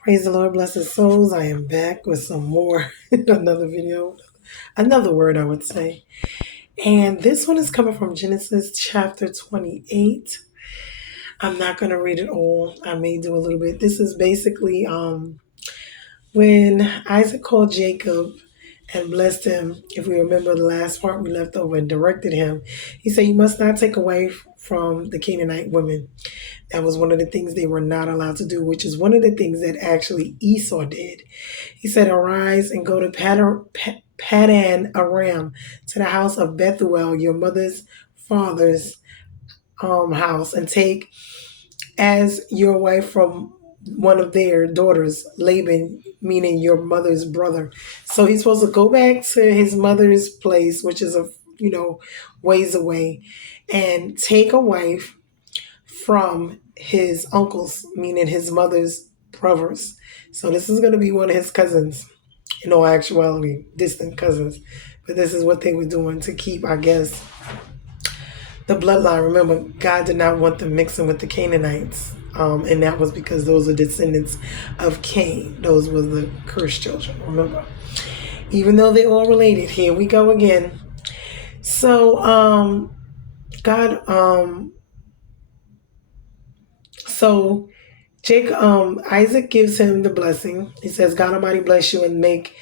Praise the Lord, blessed souls. I am back with some more, another video, another word I would say. And this one is coming from Genesis chapter 28. I'm not going to read it all. I may do a little bit. This is basically when Isaac called Jacob and blessed him. If we remember the last part we left over and directed him, he said, "You must not take away from the Canaanite women." That was one of the things they were not allowed to do, which is one of the things that actually Esau did. He said, "Arise and go to Padan Aram, to the house of Bethuel, your mother's father's house, and take as your wife from one of their daughters, Laban, meaning your mother's brother." So he's supposed to go back to his mother's place, which is ways away, and take a wife from his uncles, meaning his mother's brothers. So this is going to be one of his cousins, in all actuality, distant cousins. But this is what they were doing to keep, I guess, the bloodline. Remember, God did not want them mixing with the Canaanites. And that was because those are descendants of Cain. Those were the cursed children, remember. Even though they're all related, here we go again. So, so Isaac gives him the blessing. He says, "God Almighty bless you and make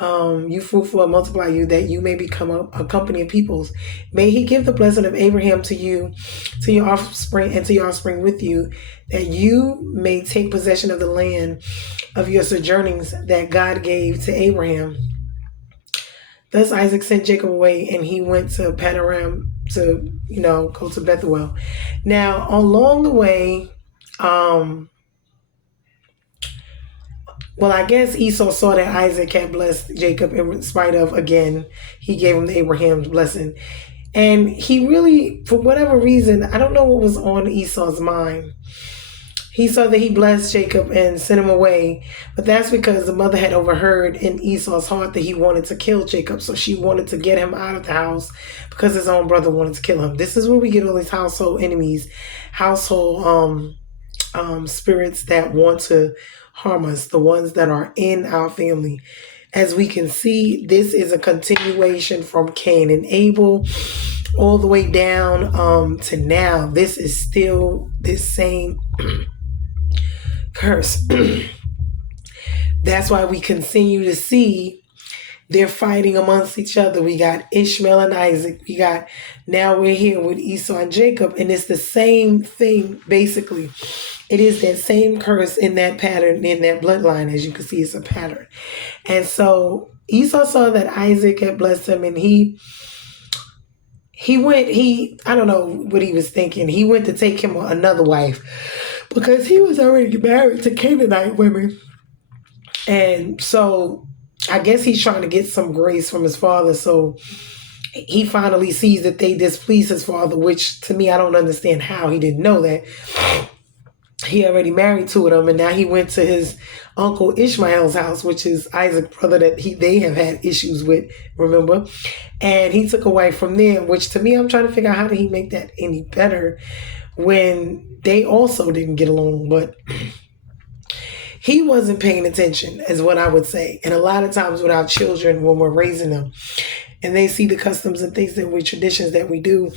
you fruitful and multiply you, that you may become a company of peoples. May he give the blessing of Abraham to you, to your offspring, and to your offspring with you, that you may take possession of the land of your sojournings that God gave to Abraham." Thus Isaac sent Jacob away, and he went to Padan to, go to Bethuel. Now, along the way, well, I guess Esau saw that Isaac had blessed Jacob in spite of, again, he gave him the Abraham's blessing. And he really, for whatever reason, I don't know what was on Esau's mind. He saw that he blessed Jacob and sent him away, but that's because the mother had overheard in Esau's heart that he wanted to kill Jacob. So she wanted to get him out of the house because his own brother wanted to kill him. This is where we get all these household enemies, household spirits that want to harm us, the ones that are in our family. As we can see, this is a continuation from Cain and Abel all the way down to now. This is still this same curse. That's why we continue to see they're fighting amongst each other. We got Ishmael and Isaac. Now we're here with Esau and Jacob, and it's the same thing, basically. It is that same curse in that pattern, in that bloodline. As you can see, it's a pattern. And so Esau saw that Isaac had blessed him, and he went, I don't know what he was thinking. He went to take him another wife because he was already married to Canaanite women. And so I guess he's trying to get some grace from his father. So he finally sees that they displease his father, which to me, I don't understand how he didn't know that. He already married two of them, and now he went to his uncle Ishmael's house, which is Isaac's brother that they have had issues with, remember? And he took a wife from there, which to me, I'm trying to figure out how did he make that any better when they also didn't get along. But he wasn't paying attention, is what I would say. And a lot of times with our children, when we're raising them, and they see the customs and things that we, traditions that we do,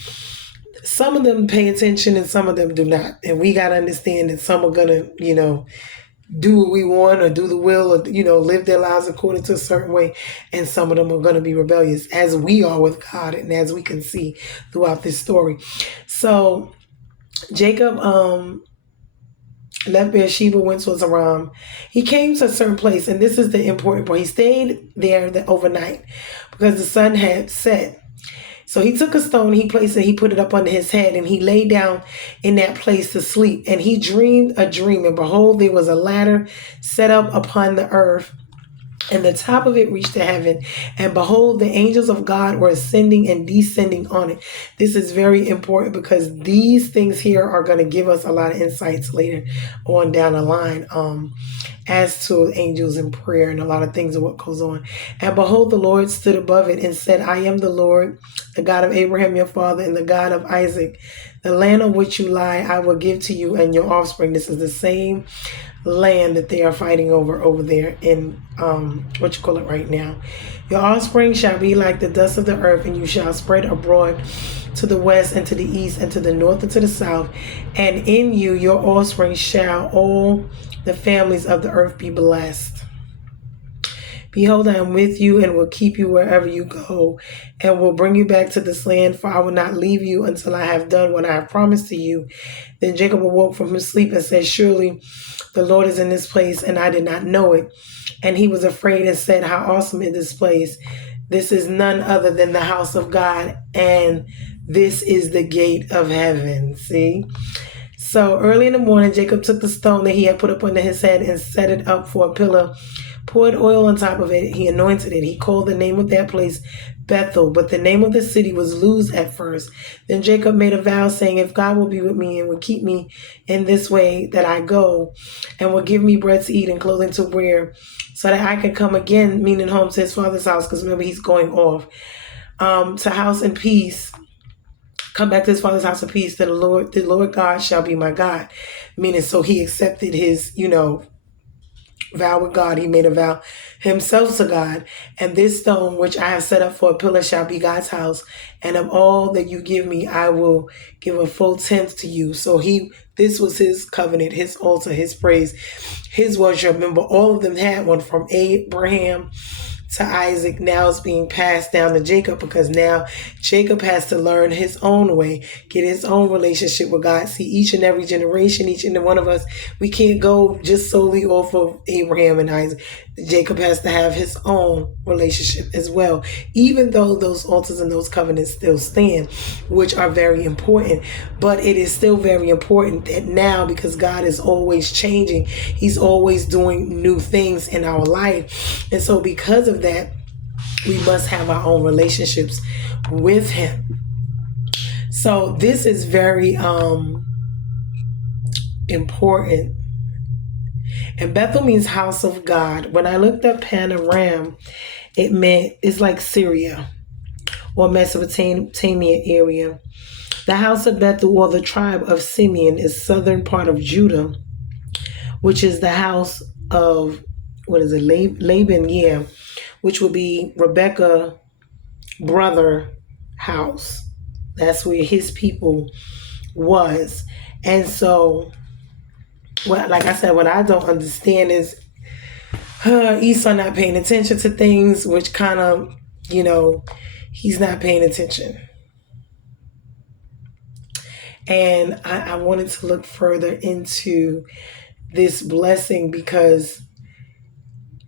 some of them pay attention and some of them do not. And we got to understand that some are going to, do what we want or do the will or, live their lives according to a certain way. And some of them are going to be rebellious, as we are with God and as we can see throughout this story. So Jacob left Beersheba, went to Aram. He came to a certain place, and this is the important part. He stayed there overnight because the sun had set. So he took a stone, he put it up under his head, and he lay down in that place to sleep. And he dreamed a dream, and behold, there was a ladder set up upon the earth, and the top of it reached to heaven. And behold, the angels of God were ascending and descending on it. This is very important because these things here are going to give us a lot of insights later on down the line as to angels in prayer and a lot of things of what goes on. And behold, the Lord stood above it and said, "I am the Lord, the God of Abraham your father, and the God of Isaac. The land on which you lie I will give to you and your offspring." This is the same land that they are fighting over there in what you call it right now. Your offspring shall be like the dust of the earth, and you shall spread abroad to the west and to the east and to the north and to the south. And in you, your offspring, shall all the families of the earth be blessed. Behold, I am with you and will keep you wherever you go, and will bring you back to this land, for I will not leave you until I have done what I have promised to you. Then Jacob awoke from his sleep and said, surely the Lord is in this place, and I did not know it. And he was afraid and said, how awesome is this place! This is none other than the house of God, and this is the gate of heaven. See? So early in the morning, Jacob took the stone that he had put up under his head and set it up for a pillar, poured oil on top of it. He anointed it. He called the name of that place Bethel, but the name of the city was Luz at first. Then Jacob made a vow, saying, if God will be with me and will keep me in this way that I go, and will give me bread to eat and clothing to wear, so that I can come again, meaning home to his father's house, because remember, he's going off, to house in peace, come back to his father's house in peace, that the Lord God shall be my God. Meaning, so he accepted his, vow with God. He made a vow himself to God. And this stone, which I have set up for a pillar, shall be God's house. And of all that you give me, I will give a full tenth to you. So this was his covenant, his altar, his praise, his worship. Remember, all of them had one, from Abraham to Isaac. Now it's being passed down to Jacob, because now Jacob has to learn his own way, get his own relationship with God. See, each and every generation, each and one of us, we can't go just solely off of Abraham and Isaac. Jacob has to have his own relationship as well, even though those altars and those covenants still stand, which are very important. But it is still very important that now, because God is always changing, he's always doing new things in our life. And so because of that, we must have our own relationships with him. So this is very important. And Bethel means house of God. When I looked up Panorama, it's like Syria or Mesopotamia area. The house of Bethel, or the tribe of Simeon, is southern part of Judah, which is the house of, Laban, yeah, which would be Rebecca brother house. That's where his people was. And so, like I said, what I don't understand is Esau not paying attention to things, which kind of, he's not paying attention. And I wanted to look further into this blessing because,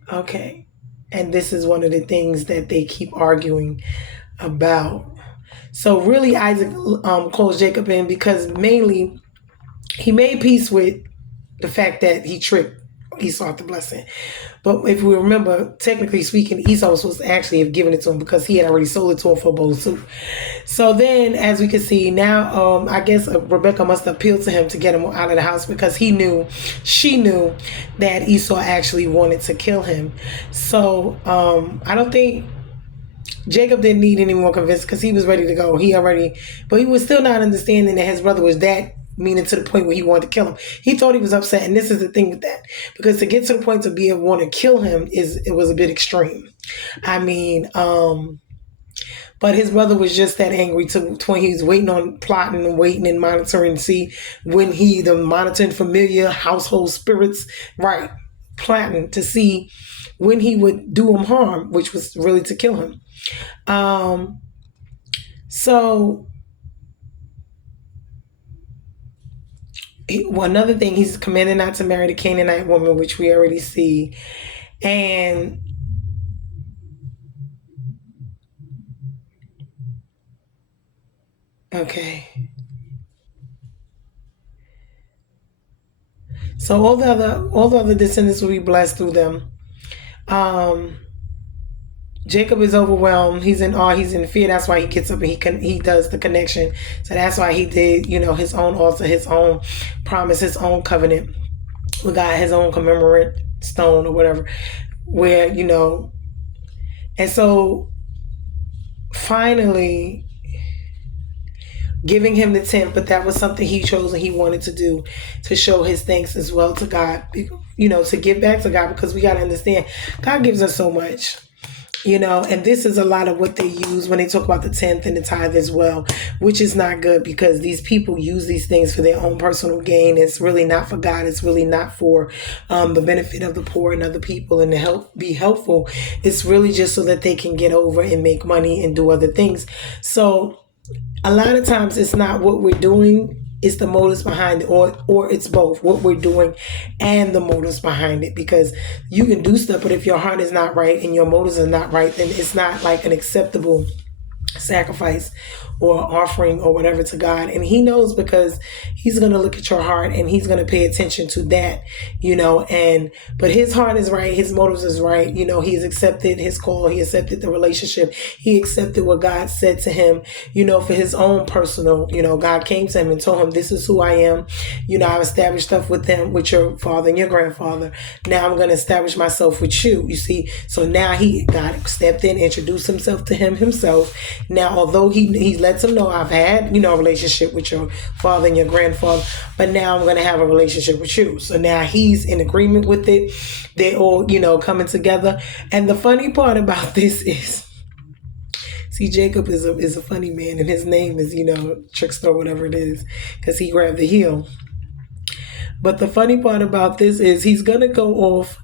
and this is one of the things that they keep arguing about. So really, Isaac calls Jacob in because mainly he made peace with the fact that he tricked Esau the blessing. But if we remember, technically speaking, Esau was supposed to actually have given it to him because he had already sold it to him for a bowl of soup. So then, as we can see now, I guess Rebecca must have appealed to him to get him out of the house because she knew that Esau actually wanted to kill him. So I don't think Jacob didn't need any more convincing because he was ready to go. But he was still not understanding that his brother was that, meaning to the point where he wanted to kill him. He thought he was upset, and this is the thing with that, because to get to the point to be able to want to kill him it was a bit extreme. I mean, but his brother was just that angry to when he was plotting and waiting and monitoring to see when the monitoring familiar household spirits, right, plotting to see when he would do him harm, which was really to kill him. Another thing, he's commanded not to marry the Canaanite woman, which we already see. And so all the other descendants will be blessed through them. Jacob is overwhelmed. He's in awe. He's in fear. That's why he gets up and he does the connection. So that's why he did, his own altar, his own promise, his own covenant with God, his own commemorate stone or whatever, where, and so finally giving him the tenth, but that was something he chose and he wanted to do to show his thanks as well to God, to give back to God, because we got to understand God gives us so much. And this is a lot of what they use when they talk about the tenth and the tithe as well, which is not good, because these people use these things for their own personal gain. It's really not for God. It's really not for the benefit of the poor and other people and to be helpful. It's really just so that they can get over and make money and do other things. So a lot of times it's not what we're doing, it's the motives behind it, or it's both what we're doing and the motives behind it. Because you can do stuff, but if your heart is not right and your motives are not right, then it's not like an acceptable sacrifice or offering or whatever to God. And he knows, because he's going to look at your heart and he's going to pay attention to that, but his heart is right. His motives is right. He's accepted his call. He accepted the relationship. He accepted what God said to him, for his own personal, God came to him and told him, this is who I am. I've established stuff with them, with your father and your grandfather. Now I'm going to establish myself with you. You see, so now God stepped in, introduced himself to himself. Now, although he lets him know, I've had, a relationship with your father and your grandfather, but now I'm going to have a relationship with you. So now he's in agreement with it. They all, coming together. And the funny part about this is, see, Jacob is a funny man, and his name is, Trickster, whatever it is, because he grabbed the heel. But the funny part about this is he's going to go off,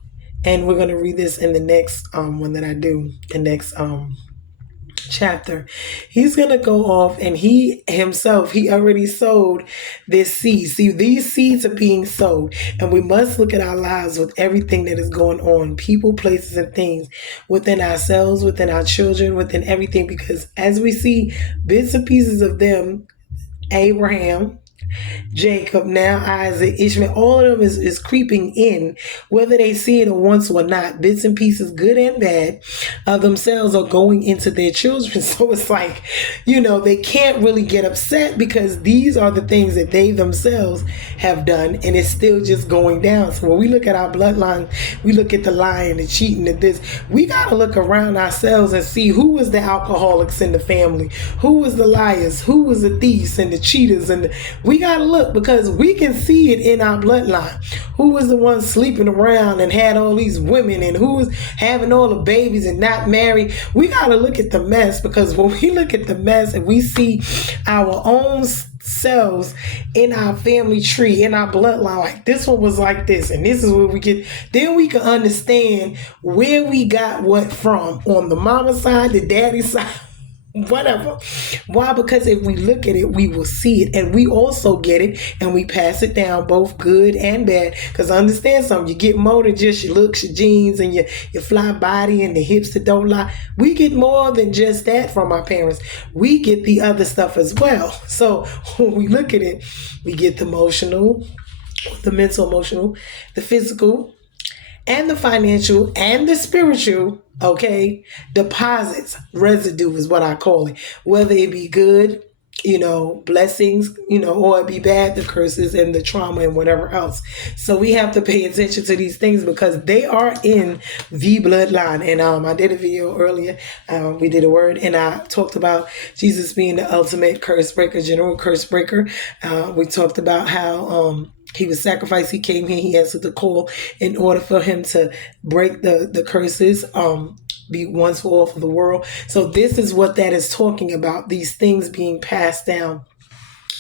and we're going to read this in the next one that I do, the next chapter. He's going to go off, and he already sowed this seed. See, these seeds are being sowed, and we must look at our lives with everything that is going on, people, places, and things within ourselves, within our children, within everything, because as we see bits and pieces of them, Abraham, Jacob, now Isaac, Ishmael, all of them is creeping in, whether they see it or want to or not. Bits and pieces, good and bad, themselves are going into their children. So it's like, they can't really get upset, because these are the things that they themselves have done, and it's still just going down. So when we look at our bloodline, we look at the lying, the cheating, and this, we got to look around ourselves and see who was the alcoholics in the family, who was the liars, who was the thieves and the cheaters, and we got to look, because we can see it in our bloodline. Who was the one sleeping around and had all these women, and who was having all the babies and not married? We got to look at the mess, because when we look at the mess and we see our own selves in our family tree, in our bloodline, like this one was like this, and this is where we get, then we can understand where we got what from, on the mama side, the daddy side, whatever. Why? Because if we look at it, we will see it, and we also get it, and we pass it down, both good and bad. Because understand something, you get more than just your looks, your genes, and your fly body and the hips that don't lie. We get more than just that from our parents. We get the other stuff as well. So when we look at it, we get the emotional, the mental, emotional, the physical, and the financial, and the spiritual, deposits, residue is what I call it. Whether it be good, blessings, or it be bad, the curses and the trauma and whatever else. So we have to pay attention to these things, because they are in the bloodline. And I did a video earlier. We did a word, and I talked about Jesus being the ultimate curse breaker, general curse breaker. We talked about how he was sacrificed. He came here. He answered the call in order for him to break the curses, be once for all for the world. So this is what that is talking about, these things being passed down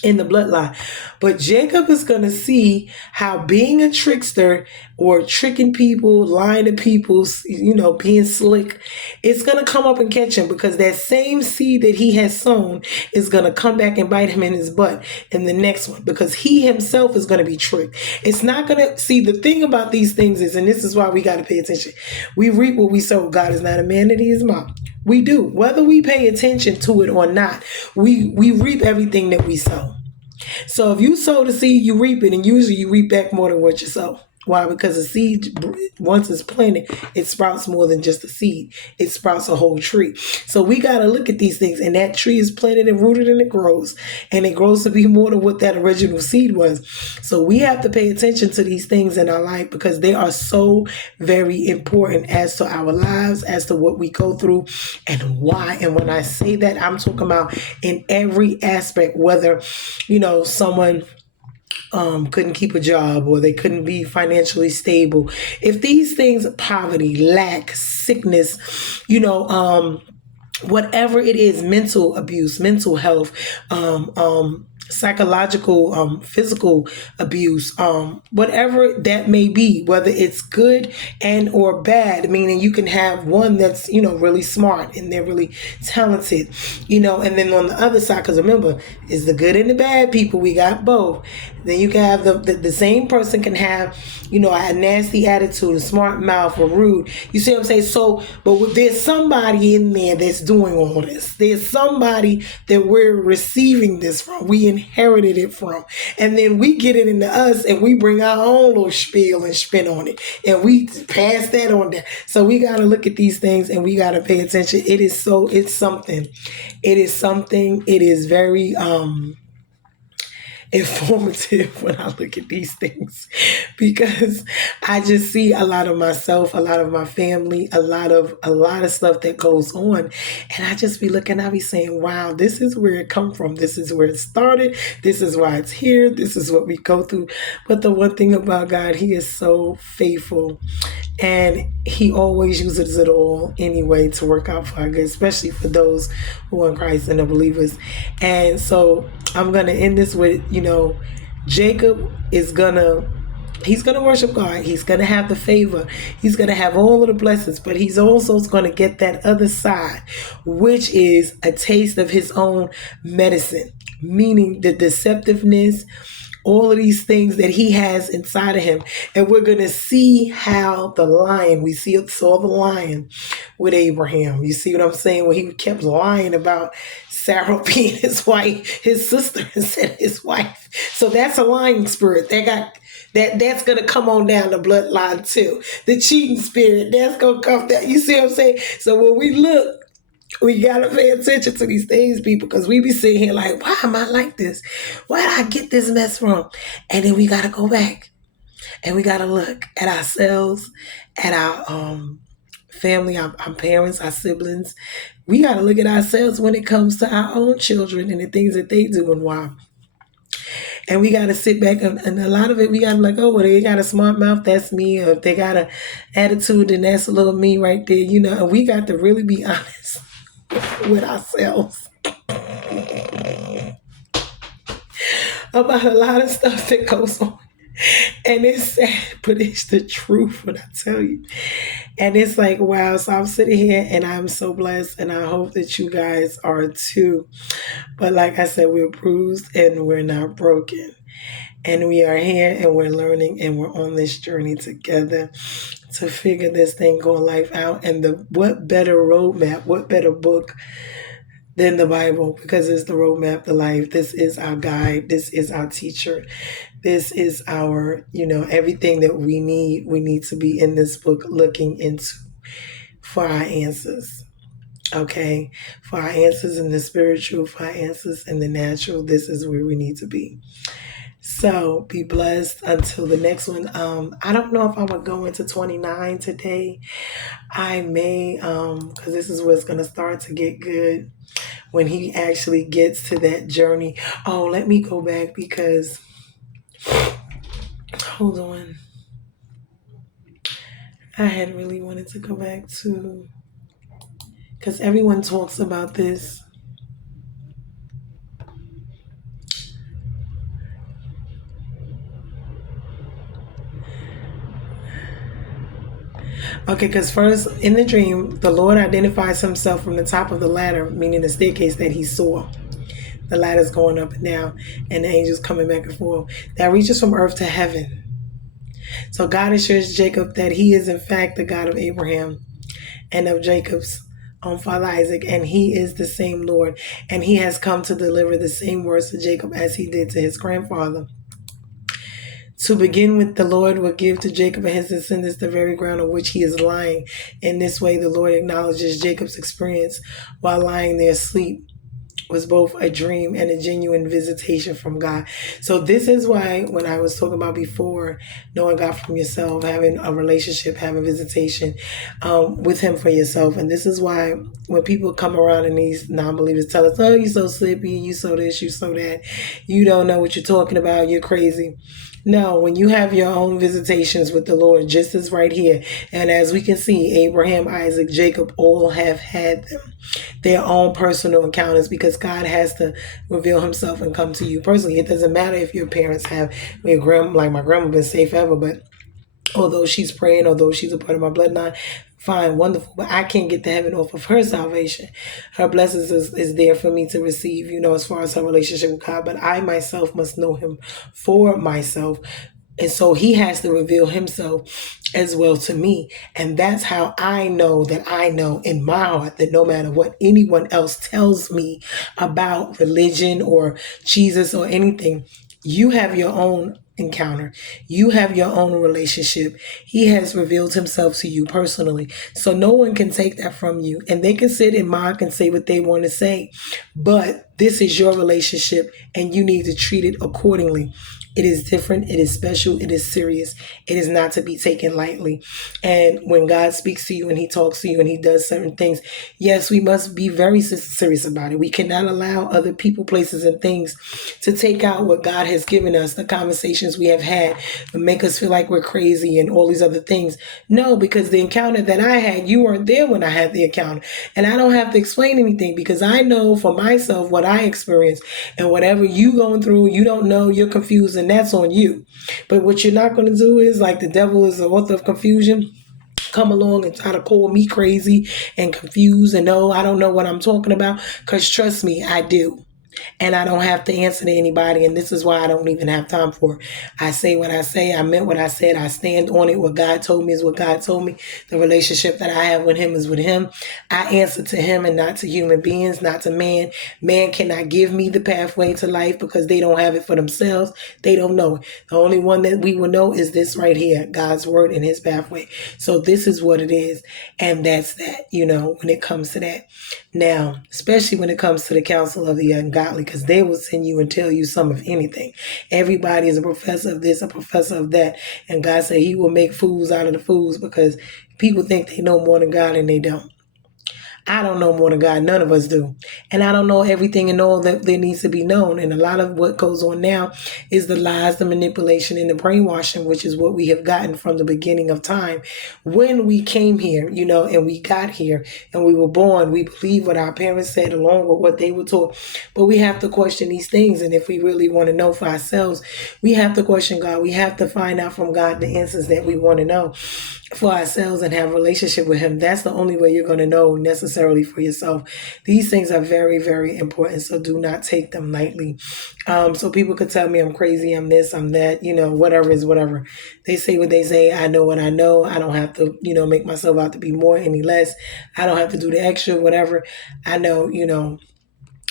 in the bloodline. But Jacob is going to see how being a trickster, or tricking people, lying to people, being slick, it's going to come up and catch him, because that same seed that he has sown is going to come back and bite him in his butt in the next one, because he himself is going to be tricked. It's not going to, see, the thing about these things is, and this is why we got to pay attention, we reap what we sow. God is not a man that he is mocked. We do. Whether we pay attention to it or not, we reap everything that we sow. So if you sow the seed, you reap it, and usually you reap back more than what you sow. Why? Because a seed, once it's planted, it sprouts more than just a seed. It sprouts a whole tree. So we got to look at these things. And that tree is planted and rooted and it grows. And it grows to be more than what that original seed was. So we have to pay attention to these things in our life because they are so very important as to our lives, as to what we go through and why. And when I say that, I'm talking about in every aspect, whether, someone couldn't keep a job or they couldn't be financially stable. If these things, poverty, lack, sickness, whatever it is, mental abuse, mental health, psychological, physical abuse, whatever that may be, whether it's good and or bad, meaning you can have one that's, really smart and they're really talented, and then on the other side, because remember, it's the good and the bad people, we got both. Then you can have the same person can have, a nasty attitude, a smart mouth, or rude. You see what I'm saying? So, but there's somebody in there that's doing all this. There's somebody that we're receiving this from. We inherited it from. And then we get it into us and we bring our own little spiel and spin on it. And we pass that on there. So we got to look at these things and we got to pay attention. It's something. It is something. It is very, informative when I look at these things because I just see a lot of myself, a lot of my family, a lot of stuff that goes on, and I just be looking, I be saying, wow, this is where it come from, this is where it started, this is why it's here, this is what we go through. But the one thing about God, he is so faithful and he always uses it all anyway to work out for our good, especially for those who are in Christ and the believers. And so I'm going to end this with, Jacob is he's going to worship God. He's going to have the favor. He's going to have all of the blessings, but he's also going to get that other side, which is a taste of his own medicine, meaning the deceptiveness, all of these things that he has inside of him. And we're going to see how we saw the lion with Abraham. You see what I'm saying? When he kept lying about Sarah being his wife, his sister instead of his wife. So that's a lying spirit. That's going to come on down the bloodline too. The cheating spirit, that's going to come down. You see what I'm saying? So when we look, we got to pay attention to these things, people, because we be sitting here like, why am I like this? Where did I get this mess from? And then we got to go back and we got to look at ourselves, at our family, our parents, our siblings. We got to look at ourselves when it comes to our own children and the things that they do and why. And we got to sit back and a lot of it, we got to be like, oh, well, they got a smart mouth, that's me. Or if they got an attitude, then that's a little me right there. And we got to really be honest with ourselves about a lot of stuff that goes on. And it's sad, but it's the truth when I tell you. And it's like, wow. So I'm sitting here and I'm so blessed and I hope that you guys are too. But like I said, we're bruised and we're not broken. And we are here and we're learning and we're on this journey together to figure this thing called life out. And what better roadmap, what better book than the Bible, because it's the roadmap to life. This is our guide. This is our teacher. This is our, everything that we need to be in this book looking into for our answers. Okay? For our answers in the spiritual, for our answers in the natural, this is where we need to be. So be blessed until the next one. I don't know if I'm going to go into 29 today. I may, because this is where it's going to start to get good when he actually gets to that journey. Oh, let me go back because, hold on. I had really wanted to go back to, because everyone talks about this. Okay, because first, in the dream, the Lord identifies himself from the top of the ladder, meaning the staircase that he saw. The ladder's going up and down, and the angels coming back and forth. That reaches from earth to heaven. So God assures Jacob that he is in fact the God of Abraham and of Jacob's own father Isaac, and he is the same Lord. And he has come to deliver the same words to Jacob as he did to his grandfather. To begin with, the Lord will give to Jacob and his descendants the very ground on which he is lying. In this way, the Lord acknowledges Jacob's experience while lying there asleep was both a dream and a genuine visitation from God. So this is why when I was talking about before, knowing God from yourself, having a relationship, having visitation with Him for yourself. And this is why when people come around and these non-believers tell us, oh, you're so sleepy, you so this, you so that, you don't know what you're talking about, you're crazy. No, when you have your own visitations with the Lord, just as right here, and as we can see, Abraham, Isaac, Jacob all have had them, their own personal encounters, because God has to reveal Himself and come to you personally. It doesn't matter if your parents have, like my grandma, been safe ever, but although she's praying, although she's a part of my bloodline, fine, wonderful, but I can't get to heaven off of her salvation. Her blessings is there for me to receive, as far as her relationship with God, but I myself must know Him for myself. And so He has to reveal Himself as well to me. And that's how I know that I know in my heart that no matter what anyone else tells me about religion or Jesus or anything, you have your own encounter. You have your own relationship. He has revealed Himself to you personally. So no one can take that from you. And they can sit and mock and say what they want to say. But this is your relationship and you need to treat it accordingly. It is different. It is special. It is serious. It is not to be taken lightly. And when God speaks to you and He talks to you and He does certain things, yes, we must be very serious about it. We cannot allow other people, places, and things to take out what God has given us, the conversations we have had, and make us feel like we're crazy and all these other things. No, because the encounter that I had, you weren't there when I had the encounter. And I don't have to explain anything because I know for myself what I experienced. And whatever you going through, you don't know, you're confused, and that's on you. But what you're not going to do is, like the devil is the author of confusion, come along and try to call me crazy and confused and no, I don't know what I'm talking about. Because trust me, I do. And I don't have to answer to anybody. And this is why I don't even have time for it. I say what I say. I meant what I said. I stand on it. What God told me is what God told me. The relationship that I have with Him is with Him. I answer to Him and not to human beings, not to man. Man cannot give me the pathway to life because they don't have it for themselves. They don't know it. The only one that we will know is this right here, God's word and His pathway. So this is what it is. And that's that, when it comes to that. Now, especially when it comes to the counsel of the ungodly, because they will send you and tell you some of anything. Everybody is a professor of this, a professor of that. And God said He will make fools out of the fools because people think they know more than God and they don't. I don't know more than God. None of us do. And I don't know everything and all that there needs to be known. And a lot of what goes on now is the lies, the manipulation, and the brainwashing, which is what we have gotten from the beginning of time. When we came here, and we got here and we were born, we believe what our parents said along with what they were taught. But we have to question these things. And if we really want to know for ourselves, we have to question God. We have to find out from God the answers that we want to know for ourselves and have a relationship with Him. That's the only way you're going to know necessarily for yourself. These things are very, very important. So do not take them lightly. So people could tell me I'm crazy, I'm this, I'm that, whatever is whatever. They say what they say. I know what I know. I don't have to, make myself out to be more any less. I don't have to do the extra, whatever. I know,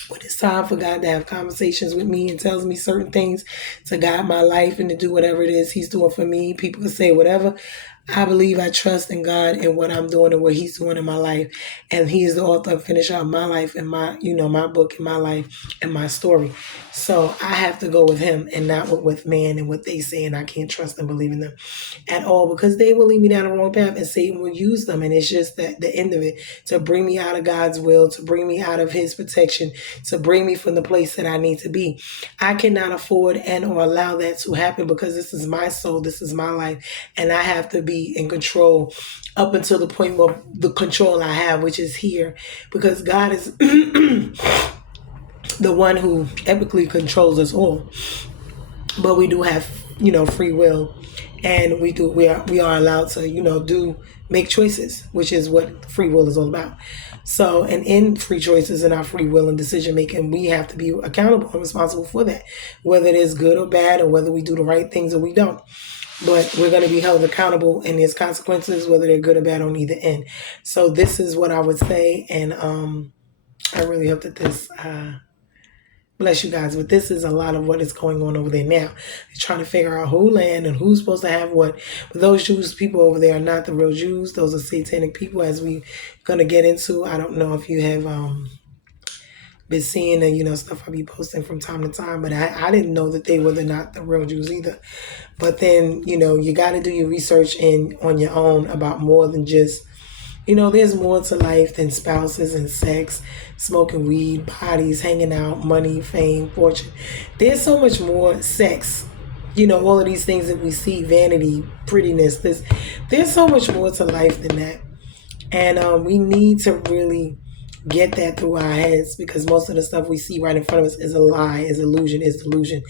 when it's time for God to have conversations with me and tells me certain things to guide my life and to do whatever it is He's doing for me, people can say whatever. I believe I trust in God and what I'm doing and what He's doing in my life. And He is the author and finisher of my life and my, my book and my life and my story. So I have to go with Him and not with man and what they say. And I can't trust and believe in them at all because they will lead me down the wrong path and Satan will use them. And it's just that the end of it to bring me out of God's will, to bring me out of His protection, to bring me from the place that I need to be. I cannot afford and or allow that to happen because this is my soul. This is my life. And I have to be in control up until the point where the control I have, which is here, because God is the one who epically controls us all. But we do have, free will, and we are allowed to, make choices, which is what free will is all about. So, and in free choices and our free will and decision making, we have to be accountable and responsible for that, whether it is good or bad, or whether we do the right things or we don't. But we're going to be held accountable, and there's consequences, whether they're good or bad on either end. So this is what I would say, and I really hope that this bless you guys. But this is a lot of what is going on over there now. They're trying to figure out who land and who's supposed to have what. But those Jews people over there are not the real Jews. Those are satanic people, as we gonna get into. I don't know if you have been seeing and stuff I be posting from time to time, but I didn't know that they were not the real Jews either. But then you got to do your research in on your own about more than just there's more to life than spouses and sex, smoking weed, bodies, hanging out, money, fame, fortune. There's so much more. Sex, all of these things that we see, vanity, prettiness. There's so much more to life than that. And we need to really get that through our heads, because most of the stuff we see right in front of us is a lie, is illusion, is delusion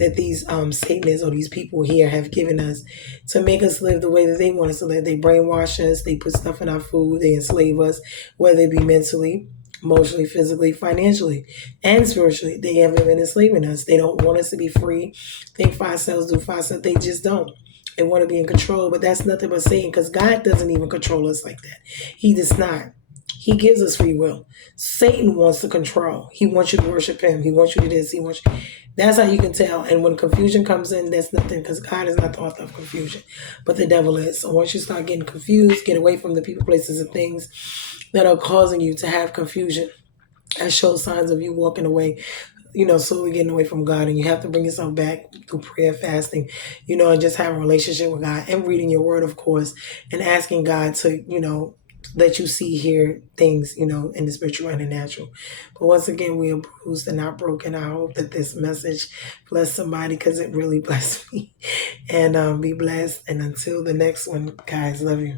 that these Satanists or these people here have given us to make us live the way that they want us to live. They brainwash us, they put stuff in our food, they enslave us, whether it be mentally, emotionally, physically, financially, and spiritually. They haven't been enslaving us. They don't want us to be free. Think for ourselves, do for ourselves. They just don't. They want to be in control, but that's nothing but Satan, because God doesn't even control us like that. He does not. He gives us free will. Satan wants to control. He wants you to worship him. He wants you to this. He wants you. That's how you can tell. And when confusion comes in, that's nothing, because God is not the author of confusion, but the devil is. So once you start getting confused, get away from the people, places, and things that are causing you to have confusion. That shows signs of you walking away, slowly getting away from God. And you have to bring yourself back through prayer, fasting, and just having a relationship with God and reading your word, of course, and asking God to, let you see, hear things, in the spiritual and the natural. But once again, we are bruised and not broken. I hope that this message bless somebody, because it really blessed me. And be blessed. And until the next one, guys, love you.